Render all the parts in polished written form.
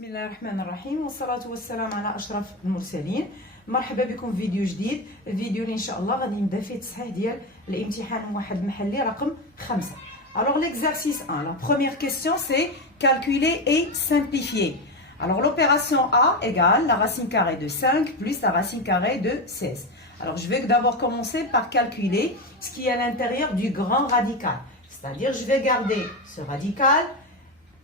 بسم الله الرحمن الرحيم والصلاة والسلام على أشرف المرسلين. مرحبا بكم في فيديو جديد. الفيديو اللي إن شاء الله غادي نبدا فيه التصحيح ديال الامتحان موحد محلي رقم 5. Alors l'exercice 1, la première question c'est calculer et simplifier. Alors l'opération A égale la racine carrée de 5 plus la racine carrée de 16. Alors je vais d'abord commencer par calculer ce qui est à l'intérieur du grand radical. C'est-à-dire je vais garder ce radical,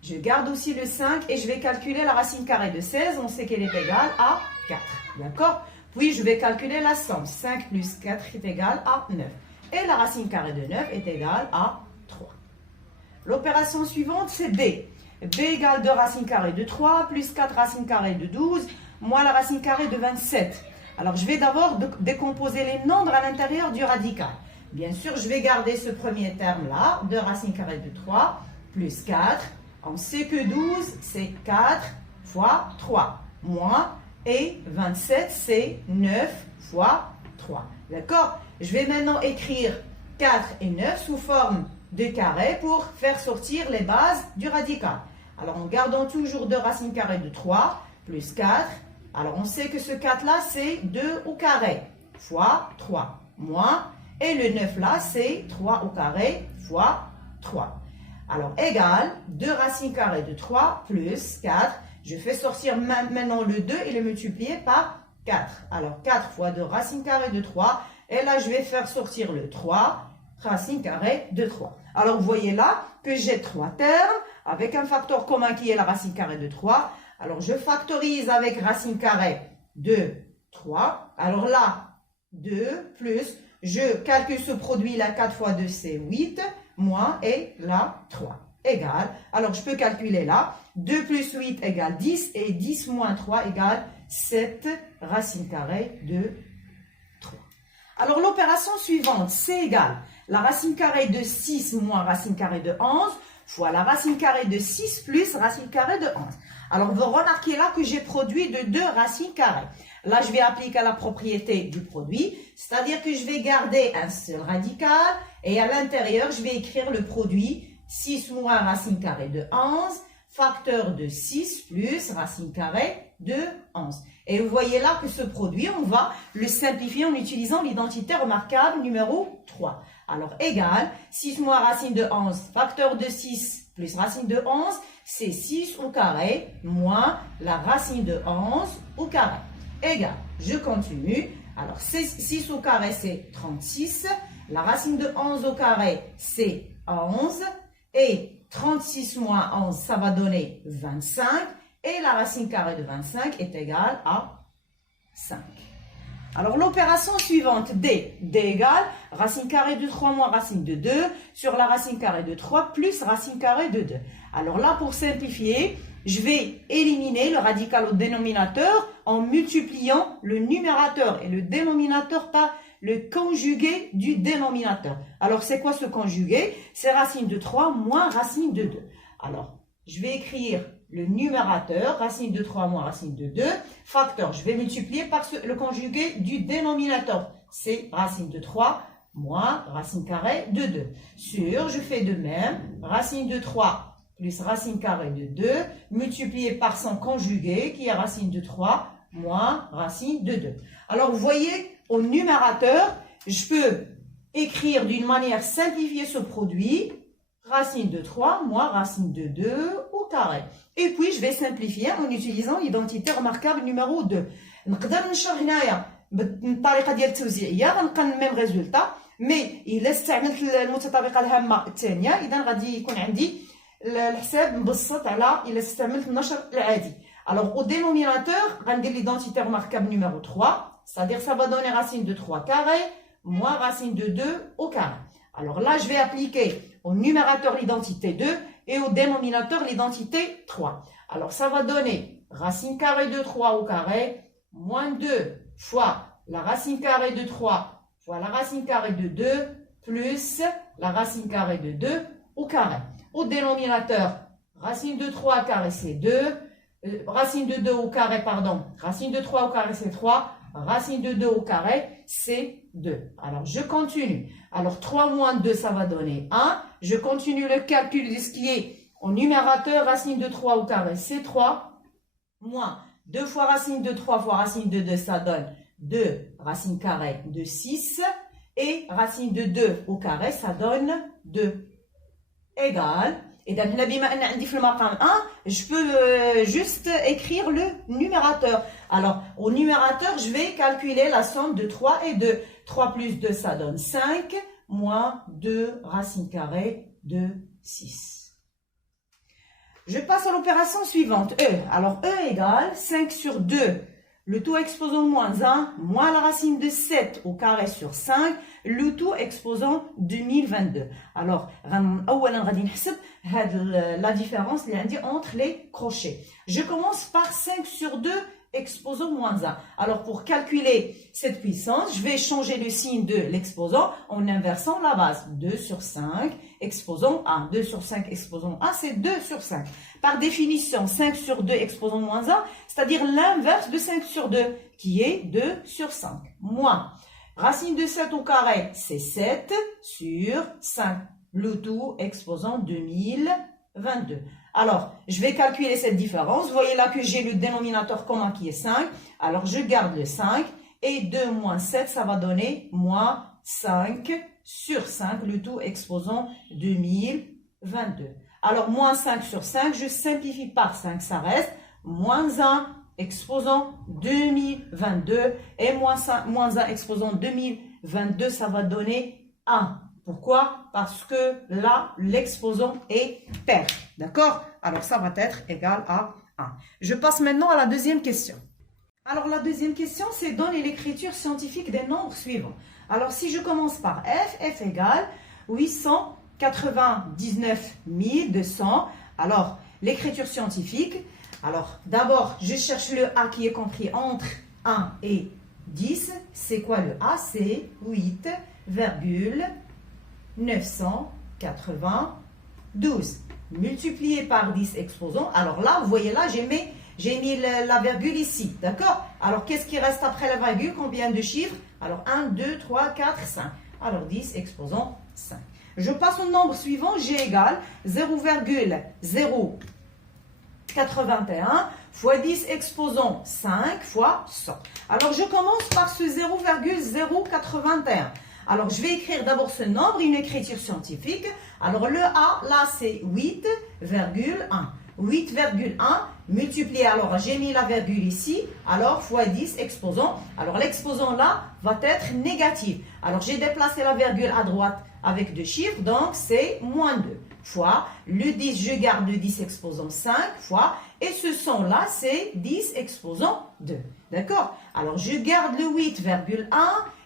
je garde aussi le 5 et je vais calculer la racine carrée de 16. On sait qu'elle est égale à 4. D'accord? Puis je vais calculer la somme. 5 plus 4 est égal à 9. Et la racine carrée de 9 est égale à 3. L'opération suivante c'est B. B égale 2 racines carrées de 3 plus 4 racines carrées de 12 moins la racine carrée de 27. Alors je vais d'abord décomposer les nombres à l'intérieur du radical. Bien sûr, je vais garder ce premier terme-là, 2 racines carrées de 3 plus 4. On sait que 12, c'est 4 fois 3. Moins, et 27, c'est 9 fois 3. D'accord? Je vais maintenant écrire 4 et 9 sous forme de carré pour faire sortir les bases du radical. Alors, en gardant toujours 2 racines carrées de 3 plus 4. Alors, on sait que ce 4-là, c'est 2 au carré fois 3. Moins, et le 9 là, c'est 3 au carré fois 3. Alors, égale 2 racines carrées de 3 plus 4. Je fais sortir maintenant le 2 et le multiplier par 4. Alors, 4 fois 2 racines carrées de 3. Et là, je vais faire sortir le 3 racines carrées de 3. Alors, vous voyez là que j'ai 3 termes avec un facteur commun qui est la racine carrée de 3. Alors, je factorise avec racine carrée de 3. Alors là, 2 plus, je calcule ce produit là, 4 fois 2, c'est 8. Moins et là 3 égale, alors je peux calculer là, 2 plus 8 égale 10 et 10 moins 3 égale 7 racine carrée de 3. Alors l'opération suivante, c'est égal, la racine carrée de 6 moins racine carrée de 11 fois la racine carrée de 6 plus racine carrée de 11. Alors vous remarquez là que j'ai produit de 2 racines carrées. Là, je vais appliquer la propriété du produit, c'est-à-dire que je vais garder un seul radical et à l'intérieur, je vais écrire le produit 6 moins racine carrée de 11, facteur de 6 plus racine carrée de 11. Et vous voyez là que ce produit, on va le simplifier en utilisant l'identité remarquable numéro 3. Alors, égal, 6 moins racine de 11, facteur de 6 plus racine de 11, c'est 6 au carré moins la racine de 11 au carré. Égal, je continue. Alors, 6 au carré, c'est 36. La racine de 11 au carré, c'est 11. Et 36 moins 11, ça va donner 25. Et la racine carrée de 25 est égale à 5. Alors, l'opération suivante, D. D égale racine carrée de 3 moins racine de 2 sur la racine carrée de 3 plus racine carrée de 2. Alors là, pour simplifier, je vais éliminer le radical au dénominateur en multipliant le numérateur et le dénominateur par le conjugué du dénominateur. Alors, c'est quoi ce conjugué? C'est racine de 3 moins racine de 2. Alors, je vais écrire le numérateur, racine de 3 moins racine de 2, facteur. Je vais multiplier par le conjugué du dénominateur. C'est racine de 3 moins racine carrée de 2. Sur, je fais de même, racine de 3 plus racine carrée de 2, multiplié par son conjugué, qui est racine de 3, moins racine de 2. Alors, vous voyez, au numérateur, je peux écrire d'une manière simplifiée ce produit, racine de 3, moins racine de 2 au carré. Et puis, je vais simplifier en utilisant l'identité remarquable numéro 2. نقدر نشرح هنايا بالطريقة ديال التوزيعية غنلقى الميم ريزولتا، مي إلا استعملت المتطابقة الهامة الثانية إذا غادي يكون عندي الحساب مبسط على إلا استعملت النشر العادي. Alors, au dénominateur, on va l'identité remarquable numéro 3, c'est-à-dire ça va donner racine de 3 carré, moins racine de 2 au carré. Alors là, je vais appliquer au numérateur l'identité 2 et au dénominateur l'identité 3. Alors, ça va donner racine carrée de 3 au carré, moins 2 fois la racine carrée de 3 fois la racine carrée de 2, plus la racine carrée de 2 au carré. Au dénominateur, racine de 3 carré, c'est 2. Racine de 2 au carré, pardon. Racine de 3 au carré, c'est 3. Racine de 2 au carré, c'est 2. Alors, je continue. Alors, 3 moins 2, ça va donner 1. Je continue le calcul de ce qui est au numérateur. Racine de 3 au carré, c'est 3. moins 2 fois racine de 3 fois racine de 2, ça donne 2 racine carrée de 6. Et racine de 2 au carré, ça donne 2. Égal. Et donc, je peux juste écrire le numérateur. Alors, au numérateur, je vais calculer la somme de 3 et 2. 3 plus 2, ça donne 5, moins 2 racine carrée de 6. Je passe à l'opération suivante, E. Alors, E égale 5 sur 2. Le tout exposant moins 1, moins la racine de 7 au carré sur 5, le tout exposant 2022. Alors, la différence entre les crochets. Je commence par 5 sur 2 exposant moins 1. Alors, pour calculer cette puissance, je vais changer le signe de l'exposant en inversant la base. 2 sur 5 exposant 1. 2 sur 5 exposant 1, c'est 2 sur 5. Par définition, 5 sur 2 exposant moins 1, c'est-à-dire l'inverse de 5 sur 2, qui est 2 sur 5. Moins. Racine de 7 au carré, c'est 7 sur 5. Le tout exposant 2022. Alors, je vais calculer cette différence. Vous voyez là que j'ai le dénominateur commun qui est 5. Alors, je garde le 5. Et 2 moins 7, ça va donner moins 5 sur 5. Le tout exposant 2022. Alors, moins 5 sur 5, je simplifie par 5, ça reste moins 1 exposant 2022. Et moins 1 exposant 2022, ça va donner 1. Pourquoi? Parce que là, l'exposant est pair. D'accord? Alors, ça va être égal à 1. Je passe maintenant à la deuxième question. Alors, la deuxième question, c'est donner l'écriture scientifique des nombres suivants. Alors, si je commence par F égale 899 200. Alors, l'écriture scientifique. Alors, d'abord, je cherche le A qui est compris entre 1 et 10. C'est quoi le A? C'est 8,992 multiplié par 10 exposant. Alors là, vous voyez là, j'ai mis la virgule ici. D'accord? Alors, qu'est-ce qui reste après la virgule? Combien de chiffres? Alors, 1, 2, 3, 4, 5. Alors, 10 exposant 5. Je passe au nombre suivant. G égale 0,081 fois 10 exposant 5 fois 100. Alors, je commence par ce 0,081. Alors, je vais écrire d'abord ce nombre, une écriture scientifique. Alors, le A, là, c'est 8,1. 8,1 multiplié, alors j'ai mis la virgule ici, alors fois 10 exposant. Alors, l'exposant là va être négatif. Alors, j'ai déplacé la virgule à droite avec deux chiffres, donc c'est moins 2 fois le 10, je garde le 10 exposant 5 fois, et ce 100 là, c'est 10 exposant 2. D'accord? Alors, je garde le 8,1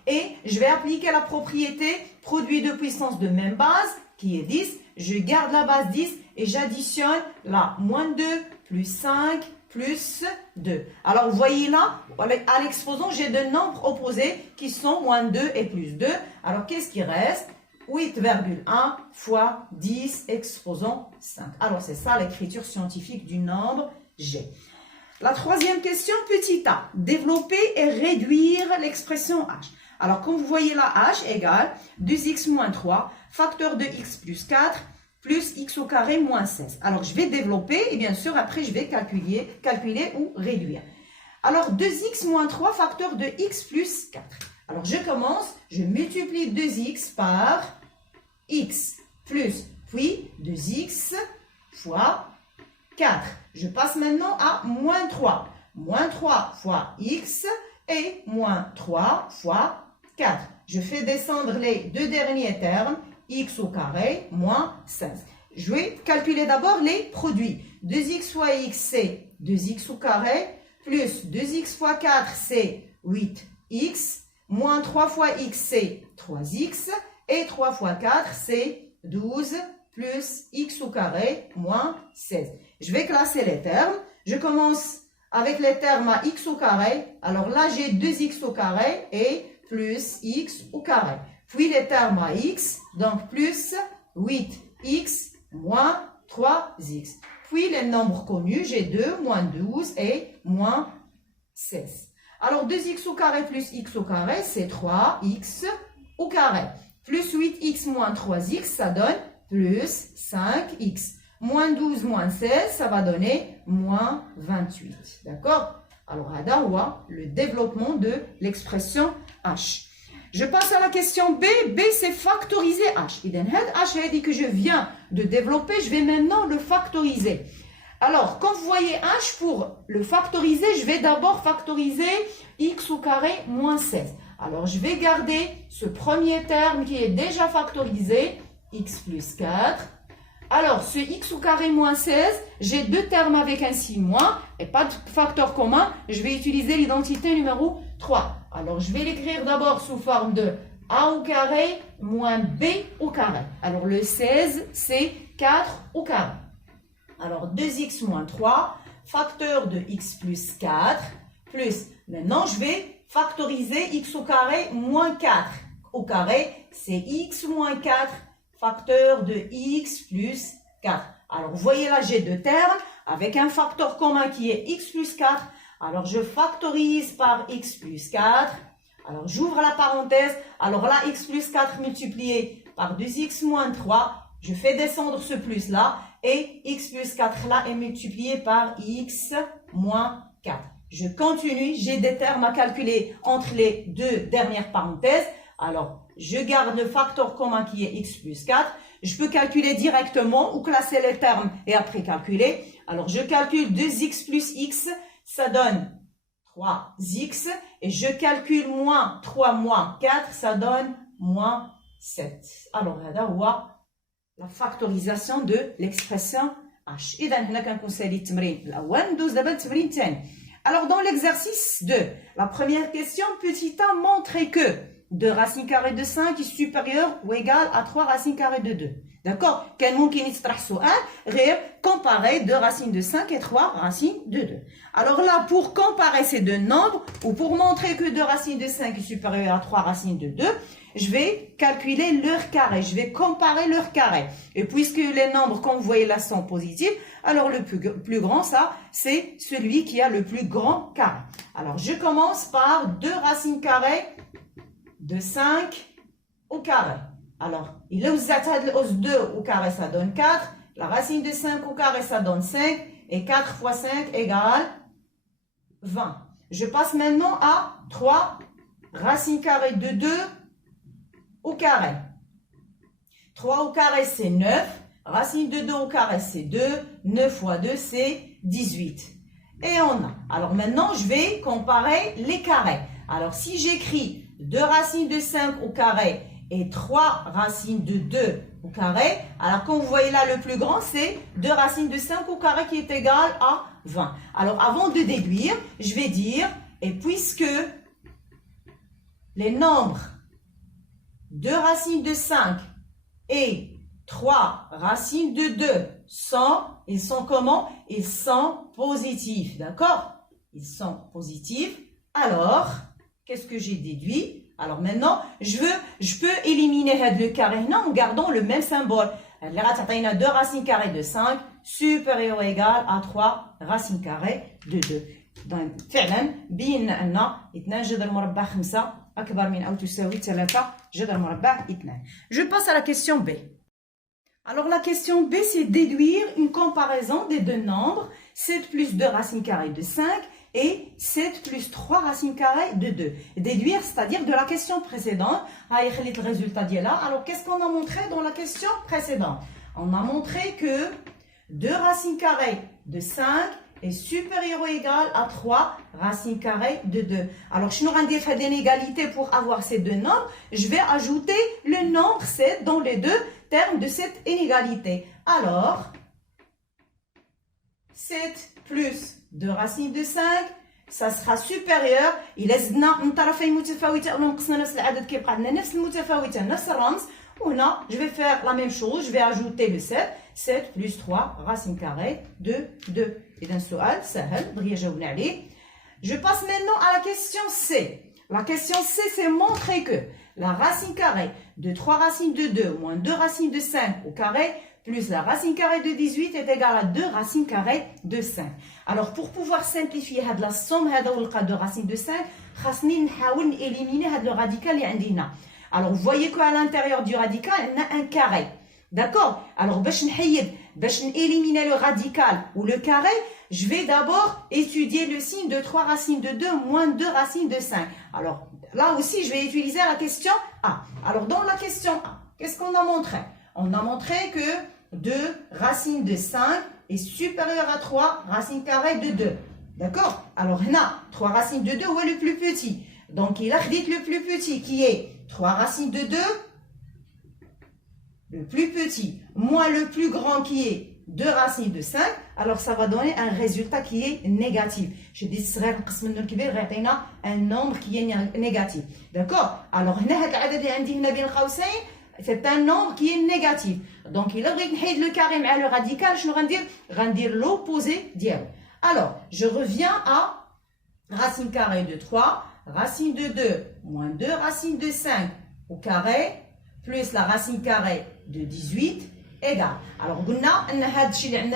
et je vais appliquer la propriété produit de puissance de même base, qui est 10. Je garde la base 10 et j'additionne là, moins 2 plus 5 plus 2. Alors, vous voyez là, à l'exposant, j'ai deux nombres opposés qui sont moins 2 et plus 2. Alors, qu'est-ce qui reste? 8,1 fois 10 exposant 5. Alors, c'est ça l'écriture scientifique du nombre G. La troisième question, petit a. Développer et réduire l'expression h. Alors, comme vous voyez là, h égale 2x moins 3, facteur de x plus 4, plus x au carré moins 16. Alors, je vais développer et bien sûr, après, je vais calculer ou réduire. Alors, 2x moins 3, facteur de x plus 4. Alors, je commence, je multiplie 2x par x plus, puis 2x fois 4. Je passe maintenant à moins 3. Moins 3 fois x et moins 3 fois 4. Je fais descendre les deux derniers termes, x au carré moins 16. Je vais calculer d'abord les produits. 2x fois x, c'est 2x au carré, plus 2x fois 4, c'est 8x, moins 3 fois x, c'est 3x, et 3 fois 4, c'est 12, plus x au carré, moins 16. Je vais classer les termes. Je commence avec les termes à x au carré. Alors là, j'ai 2x au carré et plus x au carré. Puis les termes à x, donc plus 8x moins 3x. Puis les nombres connus, j'ai 2, moins 12 et moins 16. Alors 2x au carré plus x au carré, c'est 3x au carré. Plus 8x moins 3x, ça donne plus 5x. Moins 12, moins 16, ça va donner moins 28. D'accord? Alors, هذا هو le développement de l'expression H. Je passe à la question B. B, c'est factoriser H. Et H, dit que je viens de développer, je vais maintenant le factoriser. Alors, quand vous voyez H, pour le factoriser, je vais d'abord factoriser x au carré moins 16. Alors, je vais garder ce premier terme qui est déjà factorisé, x plus 4. Alors, ce x au carré moins 16, j'ai deux termes avec un signe moins et pas de facteur commun. Je vais utiliser l'identité numéro 3. Alors, je vais l'écrire d'abord sous forme de a au carré moins b au carré. Alors, le 16, c'est 4 au carré. Alors, 2x moins 3, facteur de x plus 4, plus, maintenant, je vais factoriser x au carré moins 4 au carré, c'est x moins 4, facteur de x plus 4. Alors, vous voyez là, j'ai deux termes avec un facteur commun qui est x plus 4. Alors, je factorise par x plus 4. Alors, j'ouvre la parenthèse. Alors là, x plus 4 multiplié par 2x moins 3. Je fais descendre ce plus là. Et x plus 4 là est multiplié par x moins 4. Je continue. J'ai des termes à calculer entre les deux dernières parenthèses. Alors, je garde le facteur commun qui est x plus 4. Je peux calculer directement ou classer les termes et après calculer. Alors, je calcule 2x plus x, ça donne 3x. Et je calcule moins 3 moins 4, ça donne moins 7. Alors, هذا هو la factorisation de l'expression h. إذا هنا كنسالي التمرين الأول ندوز دابا للتمرين الثاني. Alors, dans l'exercice 2, la première question, petit a montré que 2 racines carrées de 5 est supérieur ou égal à 3 racines carrées de 2. D'accord? كان ممكن يطرح سؤال غير comparer 2 racines de 5 et 3 racines de 2. Alors là, pour comparer ces deux nombres, ou pour montrer que 2 racines de 5 est supérieur à 3 racines de 2, je vais calculer leur carré, je vais comparer leur carré. Et puisque les nombres, comme vous voyez là, sont positifs, alors le plus grand, ça, c'est celui qui a le plus grand carré. Alors, je commence par 2 racines carrées de 5 au carré. Alors, il a os 2 au carré, ça donne 4. La racine de 5 au carré, ça donne 5. Et 4 fois 5 égale 20. Je passe maintenant à 3 racines carrées de 2 au carré. 3 au carré, c'est 9. Racine de 2 au carré, c'est 2. 9 fois 2, c'est 18. Et on a. Alors maintenant, je vais comparer les carrés. Alors, si j'écris 2 racines de 5 au carré et 3 racines de 2 au carré, alors comme vous voyez là, le plus grand, c'est 2 racines de 5 au carré qui est égal à 20. Alors, avant de déduire, je vais dire, et puisque les nombres 2 racines de 5 et 3 racines de 2 ils sont comment? Ils sont positifs, d'accord? Ils sont positifs. Alors, qu'est-ce que j'ai déduit? Alors maintenant, je peux éliminer le carré en gardant le même symbole. Là, tu as 2 racines carrées de 5 supérieur ou égal à 3 racines carrées de 2. Donc, فعلا بين أن 2 جذر مربع 5 أكبر من أو تساوي 3 جذر مربع 2. Je passe à la question B. Alors, la question B, c'est déduire une comparaison des deux nombres 7 plus 2 racines carrées de 5 et 7 plus 3 racines carrées de 2. Déduire, c'est-à-dire de la question précédente. Le résultat d'hier là. Alors, qu'est-ce qu'on a montré dans la question précédente? On a montré que 2 racines carrées de 5 est supérieur ou égal à 3 racines carrées de 2. Alors, je n'aurai pas d'inégalité pour avoir ces deux nombres. Je vais ajouter le nombre 7 dans les deux termes de cette inégalité. Alors, 7 plus 2 racines de 5, ça sera supérieur. إلا زدنا من طرفين متفاوتة أو نقصنا نفس العدد كيبقى عندنا نفس المتفاوتة نفس الرمز. وهنا je vais faire la même chose, je vais ajouter le 7. 7 plus 3 racines carrées de 2. إذا السؤال سهل دغيا جاوبنا عليه. Je passe maintenant à la question C. La question C, c'est montrer que la racine carrée de 3 racines de 2 moins 2 racines de 5 au carré plus la racine carrée de 18 est égale à 2 racines carrées de 5. Alors, pour pouvoir simplifier la somme de racines de 5, خاصني نحاول éliminer le radical اللي عندي هنا. Alors, vous voyez qu'à l'intérieur du radical, on a un carré. D'accord? Alors, باش نحيد باش éliminer le radical ou le carré, je vais d'abord étudier le signe de 3 racines de 2 moins 2 racines de 5. Alors, là aussi, je vais utiliser la question A. Alors, dans la question A, qu'est-ce qu'on a montré? On a montré que 2 racines de 5 est supérieur à 3 racines carrées de 2. D'accord? Alors, là, 3 racines de 2, où est le plus petit? Donc, il a dit le plus petit qui est 3 racines de 2, le plus petit, moins le plus grand qui est 2 racines de 5, alors ça va donner un résultat qui est négatif. Je dis un nombre qui est négatif. D'accord? Alors, c'est un nombre qui est négatif. Donc, il a le carré mais le radical, je vais dire l'opposé d'hier. Alors, je reviens à racine carrée de 3, racine de 2, moins 2 racines de 5 au carré, plus la racine carrée de 18, égale. Alors, on a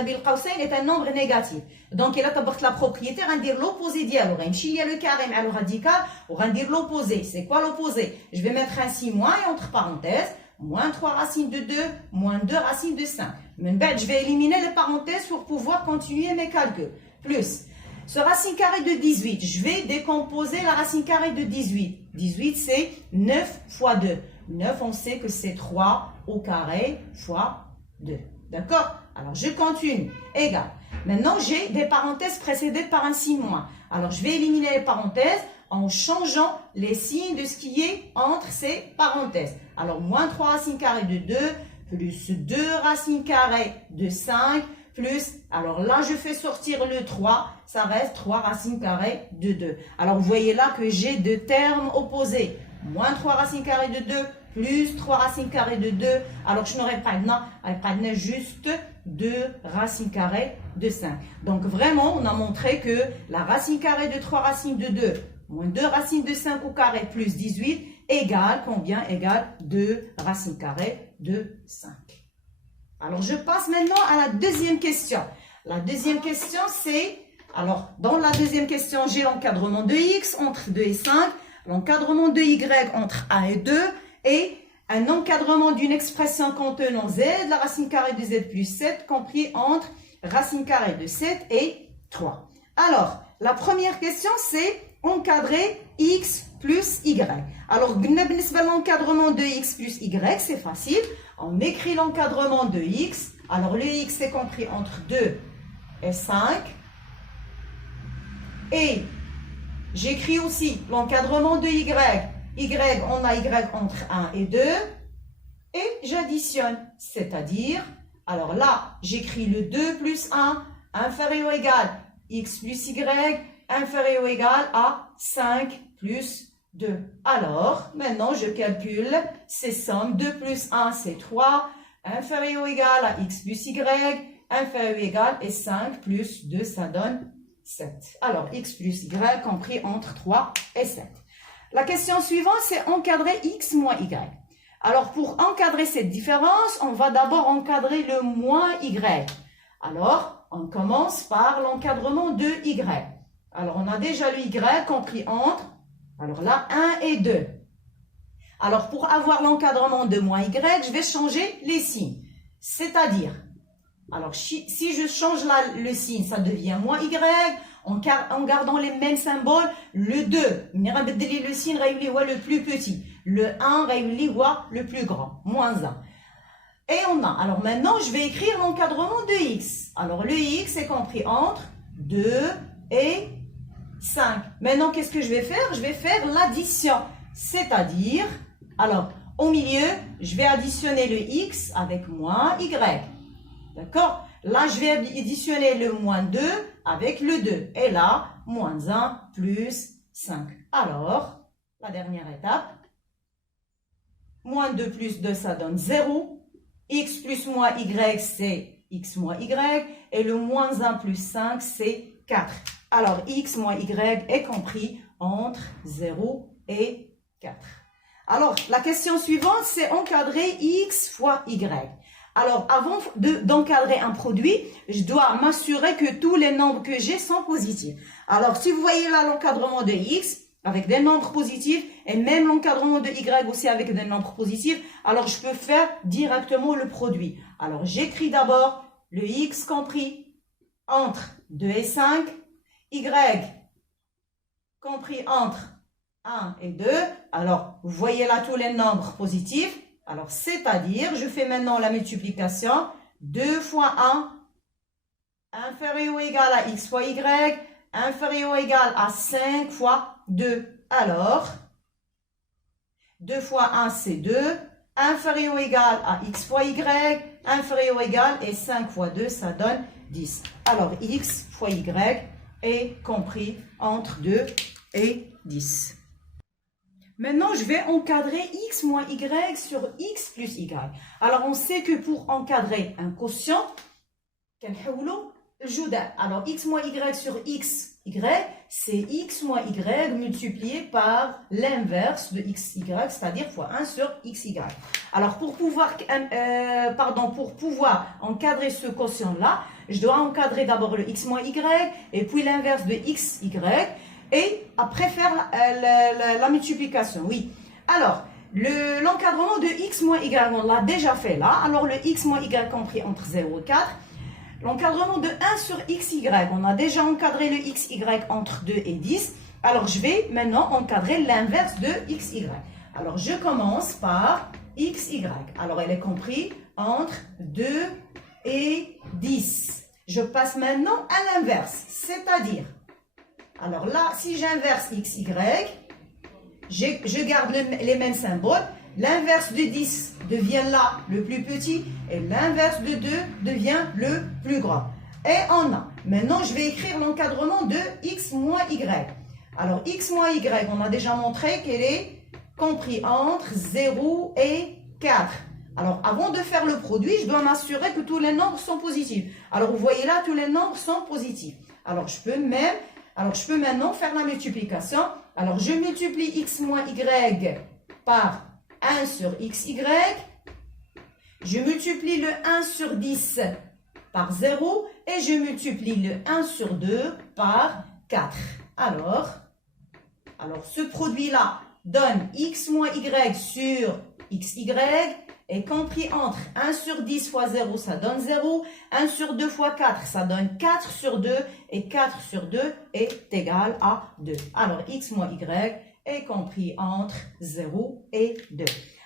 dit que est un nombre négatif. Donc, il a la propriété, on va dire l'opposé d'hier. On va le carré mais le radical, on va dire l'opposé. C'est quoi l'opposé? Je vais mettre un 6 moins et entre parenthèses, moins 3 racines de 2, moins 2 racines de 5. Mais je vais éliminer les parenthèses pour pouvoir continuer mes calculs. Plus, ce racine carrée de 18, je vais décomposer la racine carrée de 18. 18, c'est 9 fois 2. 9, on sait que c'est 3 au carré fois 2. D'accord? Alors, je continue. Égal. Maintenant, j'ai des parenthèses précédées par un signe moins. Alors, je vais éliminer les parenthèses en changeant les signes de ce qui est entre ces parenthèses. Alors, moins 3 racines carrées de 2, plus 2 racines carrées de 5, plus, alors là, je fais sortir le 3, ça reste 3 racines carrées de 2. Alors, vous voyez là que j'ai deux termes opposés. Moins 3 racines carrées de 2, plus 3 racines carrées de 2. Alors, je n'aurai pas juste 2 racines carrées de 5. Donc, vraiment, on a montré que la racine carrée de 3 racines de 2, moins 2 racines de 5 au carré, plus 18, égale combien? Égale 2 racines carrées de 5. Alors, je passe maintenant à la deuxième question. La deuxième question, c'est... Alors, dans la deuxième question, j'ai l'encadrement de x entre 2 et 5, l'encadrement de y entre 1 et 2, et un encadrement d'une expression contenant z, la racine carrée de z plus 7, compris entre racine carrée de 7 et 3. Alors, la première question, c'est encadrer x plus y. Alors, l'encadrement de x plus y, c'est facile. On écrit l'encadrement de x. Alors, le x est compris entre 2 et 5. Et j'écris aussi l'encadrement de y. On a y entre 1 et 2. Et j'additionne. C'est-à-dire, alors là, j'écris le 2 plus 1 inférieur ou égal x plus y inférieur ou égal à 5 plus 2. Alors, maintenant, je calcule ces sommes. 2 plus 1, c'est 3. Inférieur ou égal à x plus y. Inférieur ou égal et 5 plus 2, ça donne 7. Alors, x plus y compris entre 3 et 7. La question suivante, c'est encadrer x moins y. Alors, pour encadrer cette différence, on va d'abord encadrer le moins y. Alors, on commence par l'encadrement de y. Alors, on a déjà le y compris entre... Alors là, 1 et 2. Alors, pour avoir l'encadrement de moins y, je vais changer les signes. C'est-à-dire, alors si je change là le signe, ça devient moins y, en gardant les mêmes symboles, le 2, le signe le plus petit. Le 1, le plus grand, moins 1. Et on a, alors maintenant, je vais écrire l'encadrement de x. Alors, le x est compris entre 2 et 5. Maintenant, qu'est-ce que je vais faire? Je vais faire l'addition. C'est-à-dire, alors, au milieu, je vais additionner le x avec moins y. D'accord? Là, je vais additionner le moins 2 avec le 2. Et là, moins 1 plus 5. Alors, la dernière étape. Moins 2 plus 2, ça donne 0. X plus moins y, c'est x moins y. Et le moins 1 plus 5, c'est 4. Alors, x moins y est compris entre 0 et 4. Alors, la question suivante, c'est encadrer x fois y. Alors, avant d'encadrer un produit, je dois m'assurer que tous les nombres que j'ai sont positifs. Alors, si vous voyez là l'encadrement de x avec des nombres positifs et même l'encadrement de y aussi avec des nombres positifs, alors je peux faire directement le produit. Alors, j'écris d'abord le x compris entre 2 et 5, y compris entre 1 et 2. Alors, vous voyez là tous les nombres positifs. Alors, c'est-à-dire, je fais maintenant la multiplication. 2 fois 1, inférieur ou égal à x fois y, inférieur ou égal à 5 fois 2. Alors, 2 fois 1, c'est 2. Inférieur ou égal à x fois y, inférieur ou égal, et 5 fois 2, ça donne 10. Alors, x fois y est compris entre 2 et 10. Maintenant, je vais encadrer x moins y sur x plus y. Alors, on sait que pour encadrer un quotient, alors x moins y sur x, y, c'est x moins y multiplié par l'inverse de xy, c'est-à-dire fois 1 sur xy. Alors, pour pouvoir encadrer ce quotient-là, je dois encadrer d'abord le x moins y et puis l'inverse de xy et après faire la multiplication. Oui. Alors, l'encadrement de x moins y, on l'a déjà fait là. Alors, le x moins y compris entre 0 et 4. L'encadrement de 1 sur xy, on a déjà encadré le xy entre 2 et 10. Alors, je vais maintenant encadrer l'inverse de xy. Alors, je commence par xy. Alors, elle est comprise entre 2 et 10. Je passe maintenant à l'inverse, c'est-à-dire, alors là, si j'inverse xy, je garde les mêmes symboles. L'inverse de 10 devient là le plus petit et l'inverse de 2 devient le plus grand. Et on a. Maintenant, je vais écrire l'encadrement de x moins y. Alors, x moins y, on a déjà montré qu'elle est comprise entre 0 et 4. Alors, avant de faire le produit, je dois m'assurer que tous les nombres sont positifs. Alors, vous voyez là, tous les nombres sont positifs. Alors, je peux maintenant faire la multiplication. Alors, je multiplie x moins y par 1 sur xy. Je multiplie le 1 sur 10 par 0 et je multiplie le 1 sur 2 par 4. Alors ce produit-là donne x moins y sur xy est compris entre 1 sur 10 fois 0, ça donne 0. 1 sur 2 fois 4, ça donne 4 sur 2. Et 4 sur 2 est égal à 2. Alors, x moins y est compris entre 0 et 2.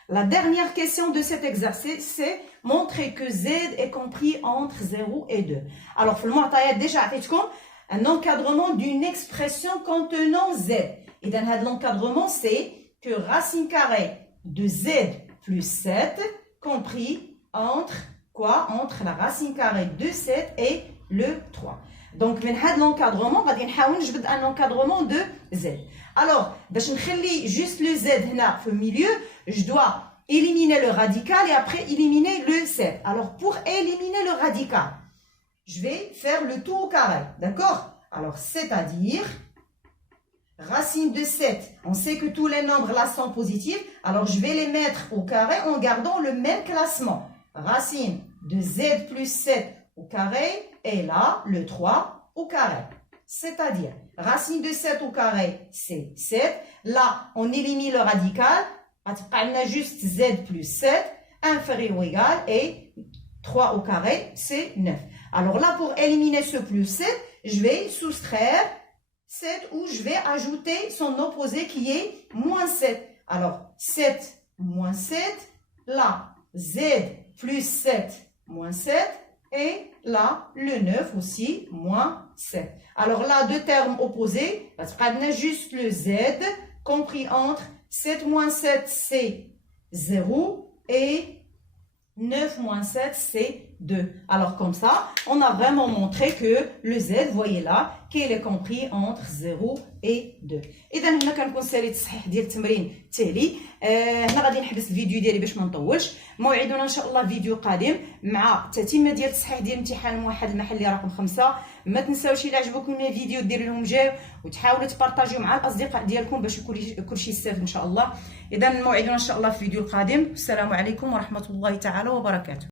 La dernière question de cet exercice, c'est montrer que z est compris entre 0 et 2. Alors, déjà un encadrement d'une expression contenant z. Et dans l'encadrement, c'est que racine carrée de z plus 7 compris entre quoi? Entre la racine carrée de 7 et le 3. Donc, من هذا l'encadrement, غادي نحاول نجبد un encadrement de z. Alors, باش نخلي juste le z هنا في milieu, je dois éliminer le radical et après éliminer le 7. Alors, pour éliminer le radical, je vais faire le tout au carré, d'accord? Alors, c'est-à-dire, racine de 7, on sait que tous les nombres là sont positifs, alors je vais les mettre au carré en gardant le même classement. Racine de z plus 7 au carré, et là, le 3 au carré. C'est-à-dire, racine de 7 au carré, c'est 7. Là, on élimine le radical. On a juste z plus 7, inférieur ou égal, et 3 au carré, c'est 9. Alors là, pour éliminer ce plus 7, je vais soustraire 7 où je vais ajouter son opposé qui est moins 7. Alors, 7 moins 7, là, z plus 7 moins 7, et là, le 9 aussi, moins 7. Alors là, deux termes opposés, parce qu'on a juste le z compris entre 7 moins 7, c'est 0 et 9 moins 7, c'est 2. Alors comme ça, on a vraiment montré que le z, voyez là, qu'il est compris entre 0 et 2. إذا هنا كنكون ساليت الصحيح ديال التمرين التالي. هنا غادي نحبس الفيديو ديالي باش ما نطولش. موعدنا ان شاء الله فيديو قادم مع تتمه ديال التصحيح ديال الامتحان الموحد المحلي رقم 5. ما تنساوش الى عجبكم الفيديو ديروا لهم جيم وتحاولوا تبارطاجيو مع الاصدقاء ديالكم باش كلشي يستافد ان شاء الله. اذا موعدنا ان شاء الله في الفيديو القادم. السلام عليكم ورحمه الله تعالى وبركاته.